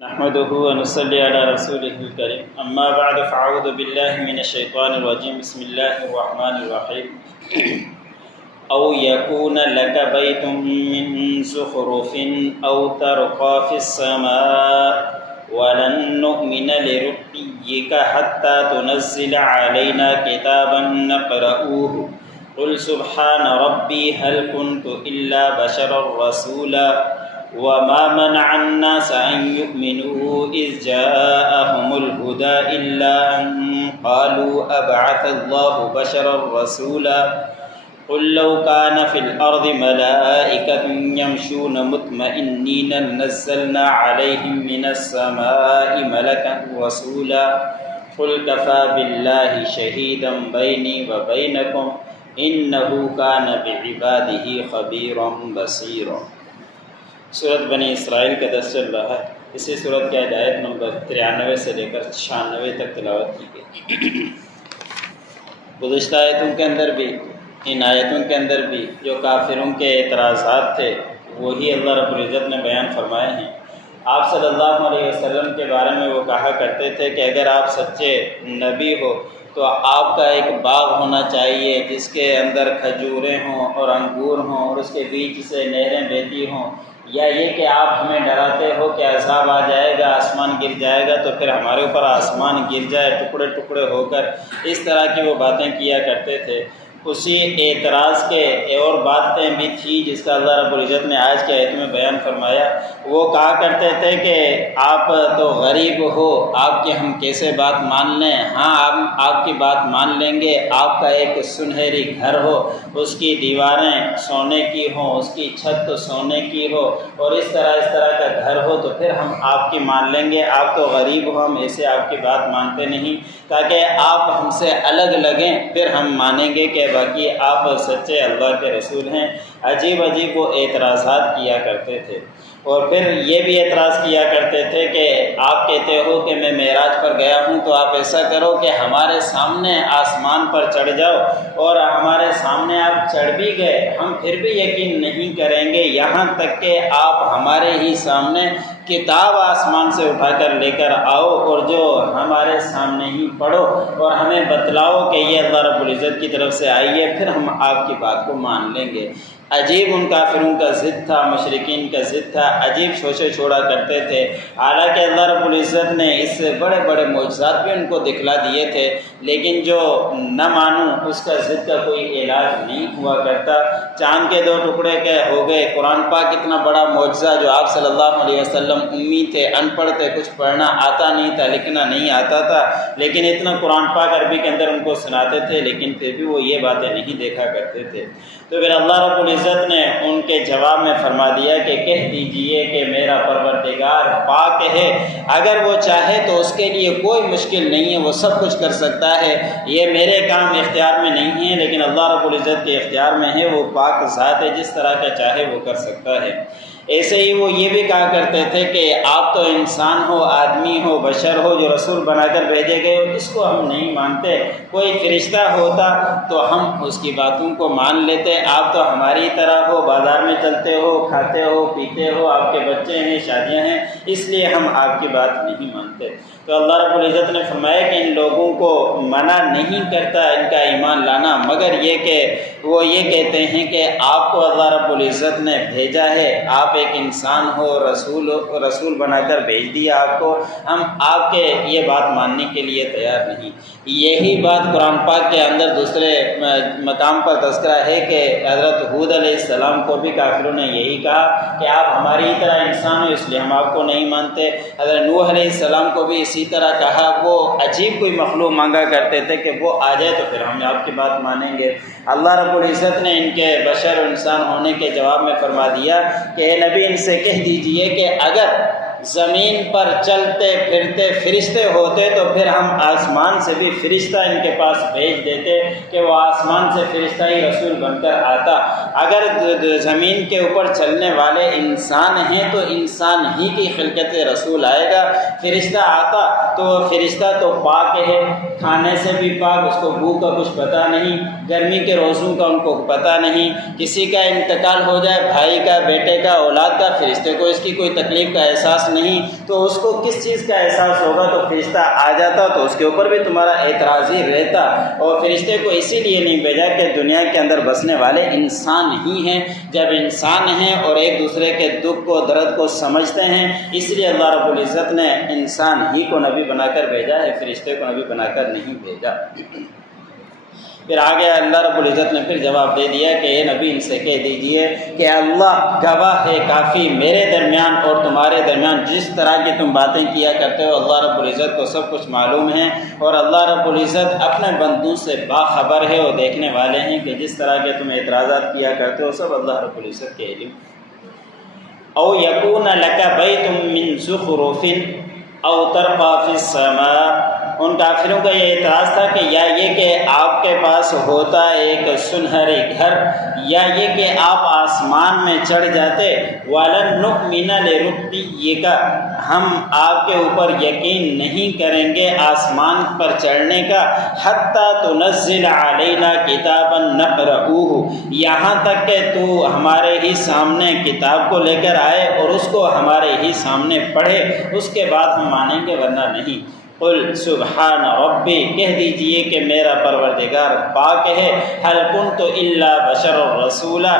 نحمده ونصلي على رسوله الكريم اما بعد فاعوذ بالله من الشيطان الرجيم بسم الله الرحمن الرحيم او يكون لك بيت من زخرف او ترقى في السماء ولن نؤمن لرقيك حتى تنزل علينا كتابا نقرؤه قل سبحان ربي هل كنت إلا بشرا رسولا وما منع الناس أن يؤمنوا إذ جاءهم الهدى إلا أن قالوا أبعث الله بشرا رسولا قل لو كان في الأرض ملائكة يمشون مطمئنين نزلنا عليهم من السماء ملكا رسولا قل كفى بالله شهيدا بيني وبينكم إنه كان بعباده خبيرا بصيرا۔ سورت بنی اسرائیل کا درس چل رہا ہے۔ اسی سورت کی آیت نمبر 93 سے لے کر 96 تک تلاوت کی گئی۔ گزشتہ آیتوں کے اندر بھی، ان آیتوں کے اندر بھی جو کافروں کے اعتراضات تھے وہی اللہ رب العزت نے بیان فرمائے ہیں۔ آپ صلی اللہ علیہ وسلم کے بارے میں وہ کہا کرتے تھے کہ اگر آپ سچے نبی ہو تو آپ کا ایک باغ ہونا چاہیے جس کے اندر کھجوریں ہوں اور انگور ہوں اور اس کے بیچ سے نہریں بہتی ہوں، یا یہ کہ آپ ہمیں ڈراتے ہو کہ عذاب آ جائے گا، آسمان گر جائے گا تو پھر ہمارے اوپر آسمان گر جائے ٹکڑے ٹکڑے ہو کر، اس طرح کی وہ باتیں کیا کرتے تھے۔ اسی اعتراض کے اور باتیں بھی تھی جس کا اللہ رب العزت نے آج کے آیت میں بیان فرمایا۔ وہ کہا کرتے تھے کہ آپ تو غریب ہو، آپ کی ہم کیسے بات مان لیں؟ ہاں ہم آپ کی بات مان لیں گے، آپ کا ایک سنہری گھر ہو، اس کی دیواریں سونے کی ہوں، اس کی چھت تو سونے کی ہو اور اس طرح کا گھر ہو تو پھر ہم آپ کی مان لیں گے۔ آپ تو غریب ہو، ہم ایسے آپ کی بات مانتے نہیں، تاکہ آپ ہم سے الگ لگیں پھر ہم مانیں گے کہ باقی آپ سچے اللہ کے رسول ہیں۔ عجیب وہ اعتراضات کیا کرتے تھے۔ اور پھر یہ بھی اعتراض کیا کرتے تھے کہ آپ کہتے ہو کہ میں معراج پر گیا ہوں تو آپ ایسا کرو کہ ہمارے سامنے آسمان پر چڑھ جاؤ، اور ہمارے سامنے آپ چڑھ بھی گئے ہم پھر بھی یقین نہیں کریں گے، یہاں تک کہ آپ ہمارے ہی سامنے کتاب آسمان سے اٹھا کر لے کر آؤ اور جو ہمارے سامنے ہی پڑھو اور ہمیں بتلاؤ کہ یہ اللہ رب العزت کی طرف سے آئی ہے، پھر ہم آپ کی بات کو مان لیں گے۔ عجیب ان کافروں کا ضد تھا، مشرکین کا ضد تھا، عجیب سوچے چھوڑا کرتے تھے۔ حالانکہ اللہ رب العزت نے اس سے بڑے بڑے معجزات بھی ان کو دکھلا دیے تھے، لیکن جو نہ مانو اس کا ضد کا کوئی علاج نہیں ہوا کرتا۔ چاند کے 2 ٹکڑے کے ہو گئے، قرآن پاک اتنا بڑا معجزہ جو آپ صلی اللہ علیہ وسلم امی تھے، ان پڑھ تھے، کچھ پڑھنا آتا نہیں تھا، لکھنا نہیں آتا تھا، لیکن اتنا قرآن پاک عربی کے اندر ان کو سناتے تھے، لیکن پھر بھی وہ یہ باتیں نہیں دیکھا کرتے تھے۔ تو پھر اللہ رب العزت نے ان کے جواب میں فرما دیا کہ کہہ دیجئے کہ میرا پروردگار پاک ہے، اگر وہ چاہے تو اس کے لیے کوئی مشکل نہیں ہے، وہ سب کچھ کر سکتا ہے، یہ میرے کام اختیار میں نہیں ہے لیکن اللہ رب العزت کے اختیار میں ہے، وہ پاک ذات ہے، جس طرح کا چاہے وہ کر سکتا ہے۔ ایسے ہی وہ یہ بھی کہا کرتے تھے کہ آپ تو انسان ہو، آدمی ہو، بشر ہو، جو رسول بنا کر بھیجے گئے ہو، اس کو ہم نہیں مانتے، کوئی فرشتہ ہوتا تو ہم اس کی باتوں کو مان لیتے، آپ تو ہماری طرح ہو، بازار میں چلتے ہو، کھاتے ہو، پیتے ہو، آپ کے بچے ہیں، شادیاں ہیں، اس لیے ہم آپ کی بات نہیں مانتے۔ تو اللہ رب العزت نے فرمایا کہ ان لوگوں کو منع نہیں کرتا ان کا ایمان لانا، مگر یہ کہ وہ یہ کہتے ہیں کہ آپ کو اللہ رب العزت نے بھیجا ہے، آپ ایک انسان ہو، رسول بنا کر بھیج دیا آپ کو، ہم آپ کے یہ بات ماننے کے لیے تیار نہیں۔ یہی بات قرآن پاک کے اندر دوسرے مقام پر تذکرہ ہے کہ حضرت ہود علیہ السلام کو بھی کافروں نے یہی کہا کہ آپ ہماری طرح انسان ہو، اس لیے ہم آپ کو نہیں مانتے۔ حضرت نوح علیہ السلام کو بھی اسی طرح کہا، وہ عجیب کوئی مخلوق مانگا کرتے تھے کہ وہ آ جائے تو پھر ہم آپ کی بات مانیں گے۔ اللہ رب العزت نے ان کے بشر و انسان ہونے کے جواب میں فرما دیا کہ اے نبی ان سے کہہ دیجئے کہ اگر زمین پر چلتے پھرتے فرشتے ہوتے تو پھر ہم آسمان سے بھی فرشتہ ان کے پاس بھیج دیتے کہ وہ آسمان سے فرشتہ ہی رسول بن کر آتا، اگر زمین کے اوپر چلنے والے انسان ہیں تو انسان ہی کی خلقت رسول آئے گا۔ فرشتہ آتا تو فرشتہ تو پاک ہے، کھانے سے بھی پاک، اس کو بھوک کا کچھ پتہ نہیں، گرمی کے روزوں کا ان کو پتہ نہیں، کسی کا انتقال ہو جائے بھائی کا، بیٹے کا، اولاد کا، فرشتے کو اس کی کوئی تکلیف کا احساس نہیں، تو اس کو کس چیز کا احساس ہوگا؟ تو فرشتہ آ جاتا تو اس کے اوپر بھی تمہارا اعتراض ہی رہتا۔ اور فرشتے کو اسی لیے نہیں بھیجا کہ دنیا کے اندر بسنے والے انسان ہی ہیں، جب انسان ہیں اور ایک دوسرے کے دکھ کو درد کو سمجھتے ہیں، اس لیے اللہ رب العزت نے انسان ہی کو نبی بنا کر بھیجا ہے، فرشتے کو نبی بنا کر نہیں بھیجا۔ پھر آگے اللہ رب العزت نے پھر جواب دے دیا کہ اے نبی ان سے کہہ دیجئے کہ اللہ گواہ ہے کافی میرے درمیان اور تمہارے درمیان، جس طرح کی تم باتیں کیا کرتے ہو اللہ رب العزت کو سب کچھ معلوم ہے، اور اللہ رب العزت اپنے بندوں سے باخبر ہے، اور دیکھنے والے ہیں کہ جس طرح کے تم اعتراضات کیا کرتے ہو سب اللہ رب العزت کے علم۔ او یکون لک بیت من زخرف او ترقی فی السماء، ان کافروں کا یہ اعتراض تھا کہ یا یہ کہ آپ کے پاس ہوتا ایک سنہرے گھر، یا یہ کہ آپ آسمان میں چڑھ جاتے، وَلَن نُؤْمِنَ لِرُقِّيِّكَ، ہم آپ کے اوپر یقین نہیں کریں گے آسمان پر چڑھنے کا، حَتَّى تُنَزِّلَ عَلَيْنَا كِتَابًا نَقْرَؤُهُ، یہاں تک کہ تو ہمارے ہی سامنے کتاب کو لے کر آئے اور اس کو ہمارے ہی سامنے پڑھے، اس کے بعد ہم مانیں گے ورنہ نہیں۔ قل سبحان ربی، کہہ دیجئے کہ میرا پروردگار پاک ہے، هل كنت الا بشر رسولا،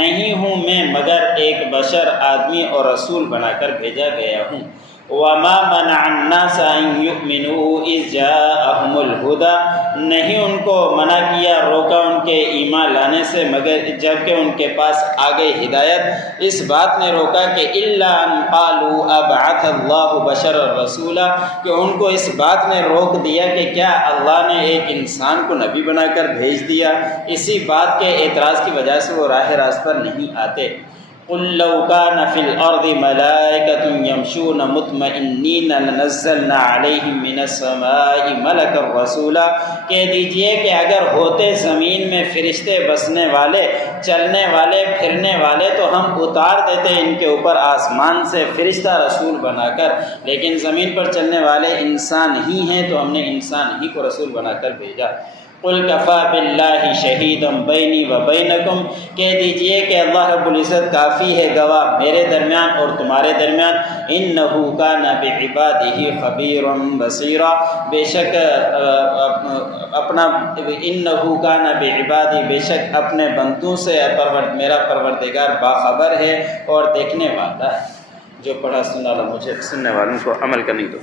نہیں ہوں میں مگر ایک بشر آدمی اور رسول بنا کر بھیجا گیا ہوں۔ وما منع الناس ان يؤمنوا اذ جاءهم الهدى، نہیں ان کو منع کیا، روکا ان کے ایمان لانے سے مگر جب کہ ان کے پاس آ گئی ہدایت، اس بات نے روکا کہ الا ان قالوا ابعث اللہ بشر رسولا، کہ ان کو اس بات نے روک دیا کہ کیا اللہ نے ایک انسان کو نبی بنا کر بھیج دیا، اسی بات کے اعتراض کی وجہ سے وہ راہ راست پر نہیں آتے۔ قل لو كان في الارض ملائكة يمشون مطمئنين لنزلنا عليهم من السماء ملكا رسولا، کہہ دیجئے کہ اگر ہوتے زمین میں فرشتے بسنے والے، چلنے والے، پھرنے والے، تو ہم اتار دیتے ان کے اوپر آسمان سے فرشتہ رسول بنا کر، لیکن زمین پر چلنے والے انسان ہی ہیں تو ہم نے انسان ہی کو رسول بنا کر بھیجا۔ قل کفا باللہ شہیدا بینی و بینکم، کہہ دیجئے کہ اللہ رب العزت کافی ہے گواہ میرے درمیان اور تمہارے درمیان، انہ کان بعبادہ خبیرا بصیرا، بے شک انہ کان بعبادہ، بے شک اپنے بندوں سے میرا پروردگار باخبر ہے اور دیکھنے والا ہے۔ جو پڑھا سنا مجھے سننے والوں کو عمل کرنے دو۔